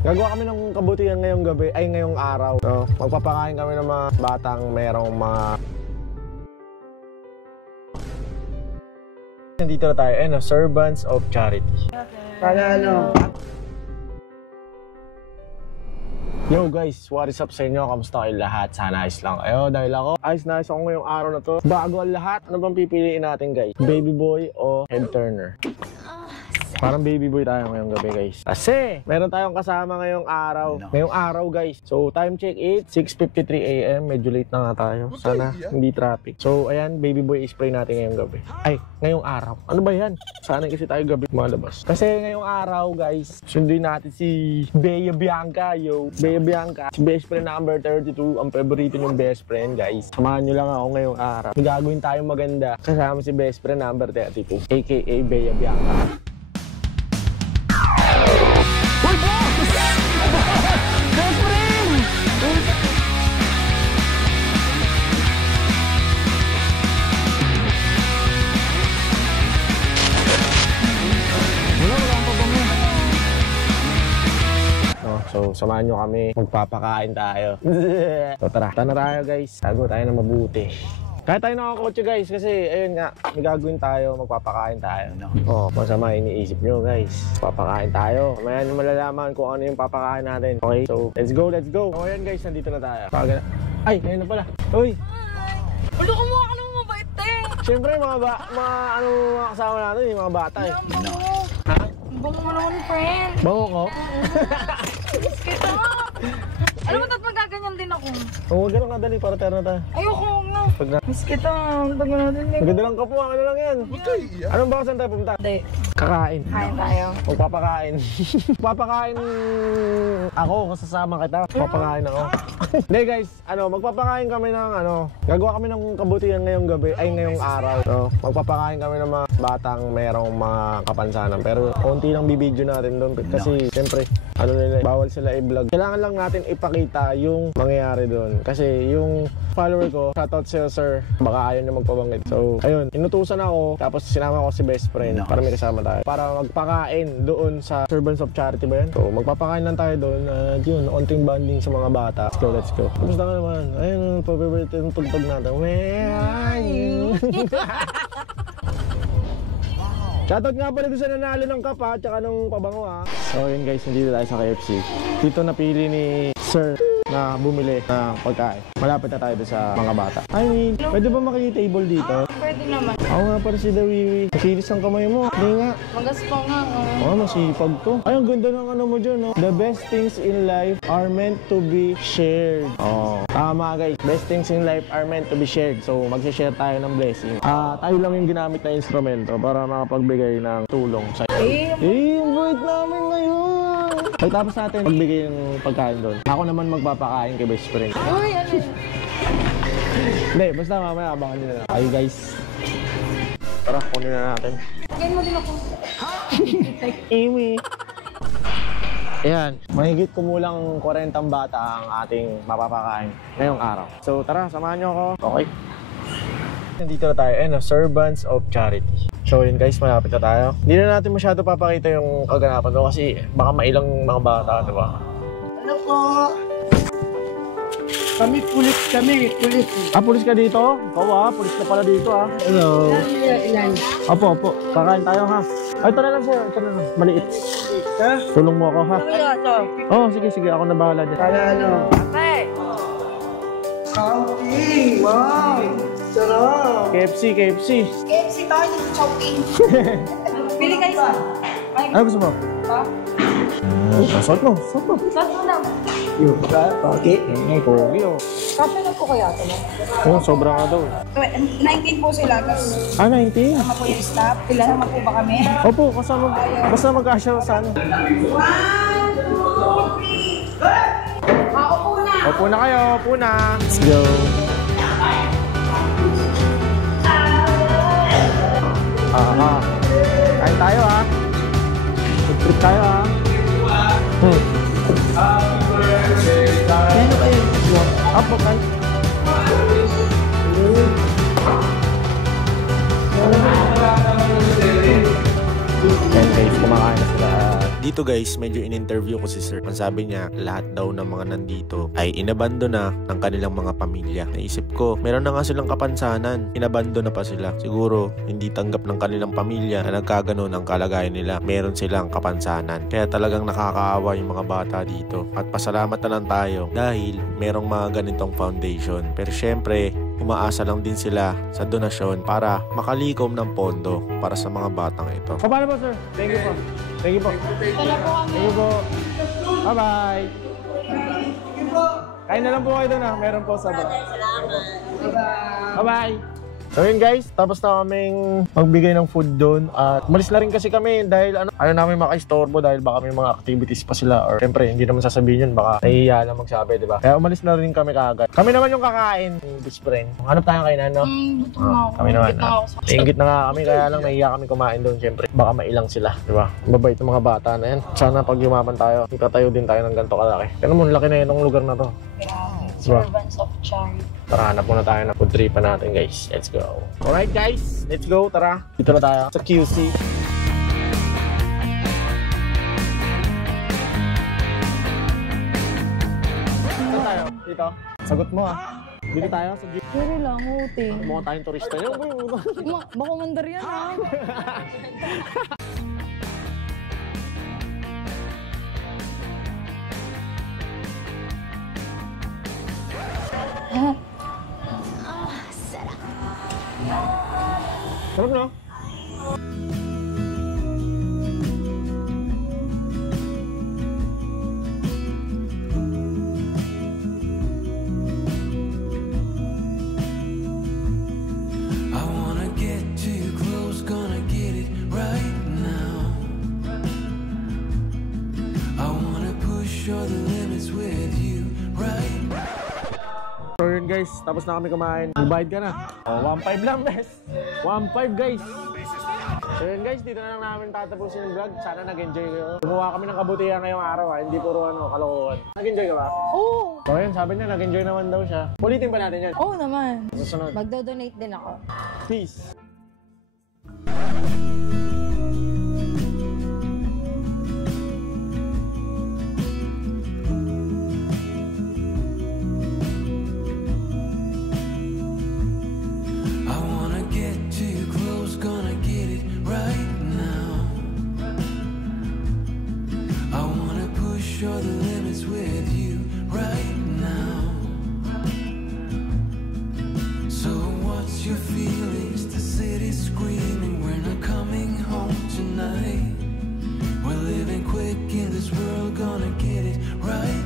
Gagawa kami ng kabutihan ngayong gabi, ay ngayong araw. No? Magpapakain kami ng mga batang merong mga... Nandito na tayo, Servants of Charity. Para ano? Yo guys, what is up sa inyo? Kamusta kayo lahat? Sana ayos lang kayo dahil ako ayos na ayos ako ngayong araw na to. Bago ang lahat, ano bang pipiliin natin guys? Baby boy o head turner? Parang baby boy tayo ngayong gabi guys. Kasi meron tayong kasama ngayong araw. Ngayong araw guys. So time check 6:53 AM. Medyo late na nga tayo. Sana hindi traffic. So ayan, baby boy spray natin ngayong gabi. Ay, ngayong araw. Ano ba yan? Sana kasi tayo gabi malabas. Kasi ngayong araw guys, sunduin natin si Bea Bianca. Yo, Bea Bianca. Si best friend number 32. Ang favorito yung best friend guys. Samahan nyo lang ako ngayong araw. Gagawin tayong maganda. Kasama si best friend number 32. AKA Bea Bianca. So, samahan nyo kami. Magpapakain tayo. So, tara. Tara tayo, guys. Tago tayo na mabuti. Kaya tayo nakakotse, guys. Kasi, ayun nga. May gagawin tayo. Magpapakain tayo. Masama iniisip nyo, guys. Papakain tayo. Mamaya nyo malalaman kung ano yung papakain natin. Okay? So, let's go, let's go. O, ayan, guys. Nandito na tayo. Ay, ngayon na pala. Uy! Ulo ko mukha ka naman mabait eh. Siyempre, mga kasama natin, yung mga bata eh. Ha? Bango mo naman, friend. Bango ko? Miss kita. Alam mo, tat magaganyan din ako. Huwag ganun kadali para tayo na tayo. Ayoko nga. Miss kita. Tagal natin din. Maganda lang ka po. Ano lang yan? Anong baka saan tayo pumunta? Hindi. Kakain. Kain tayo. Magpapakain. Papakain ako, kasasama kita. Papakain ako. Hindi guys, magpapakain kami ng gagawa kami ng kabutihan ngayong gabi, ay ngayong araw. Magpapakain kami ng mga batang merong mga kapansanan. Pero konti lang bibidyo natin doon kasi siyempre, bawal sila i-vlog. Kailangan lang natin ipakita yung mangyayari doon. Kasi yung follower ko, shoutout sa'yo sir, baka ayaw niya magpabanggit. So, ayun, inutusan ako, tapos sinama ko si best friend para may kasama tayo. Para magpakain doon sa Servants of Charity ba yan? So, magpapakain lang tayo doon. Yun, onting bonding sa mga bata. Let's go. Kamusta ka naman? Ayun, paborito yung tugtog natin. Where are you? Shoutout nga pala doon sa nanalo ng kapa at saka ng pabango ha. So yun guys, nandito tayo sa KFC. Dito napili ni Sir na bumili ng pagkain. Malapit na tayo doon sa mga bata. I mean, pwede ba makikitable dito? Pwede naman. Ako nga para si Dawiwi. Masilis ang kamay mo. Hindi nga. Magas pa nga. Masipag to. Ay, ang ganda ng mo dyan, no? The best things in life are meant to be shared. Tama guys. Best things in life are meant to be shared. So, mag-share tayo ng blessing. Tayo lang yung ginamit na instrumento para makapagbigay ng tulong sa iyo. Invite namin ngayon! Pagtapos natin, magbigay ng pagkain doon. Ako naman magpapakain kay best friend. Uy, ano? Hindi, basta mamaya abangan nyo na lang. Ay guys. Tara, kunin na natin. Pagkain mo din ako. Amy. Ayan, mahigit kumulang 40 bata ang ating mapapakain ngayong araw. So tara, samahan nyo ako. Okay. Nandito na tayo, Servants of Charity. So yun guys, malapit na tayo. Hindi na natin masyado papakita yung kaganapan doon kasi baka mailang mga bata, diba? Ano po? Kami pulis. Pulis ka dito? Ikaw pulis ka pala dito Hello. Ilan? Opo. Kakain tayo ha. Ay, ito na lang sir. Ito na lang. Maliit. Tulong mo ako ha. Sige. Ako na bahala dyan. Para ano? Ate! Counting! Wow! Sarap! KFC. KFC tayo, chopping. Pili kayo sa. Ano gusto mo? Ha? Salt mo. Saan mo lang? Yung okay. Pogi Kasya na po kaya ito? Sobra ka daw. 19 po sila. Tapos 19? kasama po yung staff. Pila naman po ba kami? Opo, kasama. Basta mag-asya sa ano. 1, 2, 3. Upo na. Upo na kayo, upo na. Let's go. Kain tayo ha. Trip tayo ha. Ano kayo? Apo kayo. Yan guys, kumakain na sila. Dito guys, medyo in-interview ko si sir. Ang sabi niya, lahat daw ng mga nandito ay inabando na ng kanilang mga pamilya. Naisip ko, meron na nga silang kapansanan. Inabando na pa sila. Siguro, hindi tanggap ng kanilang pamilya na nagkaganon ang kalagayan nila. Meron silang kapansanan. Kaya talagang nakakaawa yung mga bata dito. At pasalamat na lang tayo dahil merong mga ganitong foundation. Pero syempre, umaasa lang din sila sa donasyon para makalikom ng pondo para sa mga batang ito. Paano po sir? Thank you po. Thank you po. Thank you po. Bye-bye. Kain na lang po kayo doon ha. Meron po sa baba. Bye-bye. So yun guys, tapos na kaming magbigay ng food doon at umalis na rin kasi kami dahil ayaw namin maka-istorbo dahil baka may mga activities pa sila or syempre hindi naman sasabihin yun, baka nahihiya lang magsabi, diba? Kaya umalis na rin kami kaagad. Kami naman yung kakain, best friend. Hanap tayo kainan, no? Kami naman. Ingit na nga kami, kaya lang nahihiya kami kumain doon, syempre. Baka mailang sila, diba? Mabait ng mga bata na yan. Sana pag yumaman tayo, itatayo din tayo ng ganito kalaki. Kaya naman, laki na yun ang lugar na to. Servants of charity. Tara, hanap muna tayo ng food tripan natin guys. Let's go. Alright guys, let's go. Tara, dito na tayo sa QC. Dito tayo, dito. Sagot mo ha. Dito tayo sa jeep. Pero lang, uting. Mukha tayong turista yun. Baka mandar yan ha. Sarap no? I wanna get too close, gonna get it right now. I wanna push all the limits with you right now. So yun guys, tapos na kami kumain. Magbayad ka na. Oh, 1.5 lang bes. 1.5 guys. So yun guys, dito na lang namin tatapusin yung vlog. Sana nag-enjoy kayo. Gumawa kami ng kabutihan ngayong araw ha. Hindi puro kalokohan. Nag-enjoy ka ba? Oo. So yun, sabi niya nag-enjoy naman daw siya. Ulitin ba natin yan? Oo naman. Susunod. Magdo-donate din ako. Peace. I wanna get too close, gonna get it right now. I wanna push all the limits with you right now. So what's your feelings? The city's screaming, we're not coming home tonight. We're living quick in this world, gonna get it right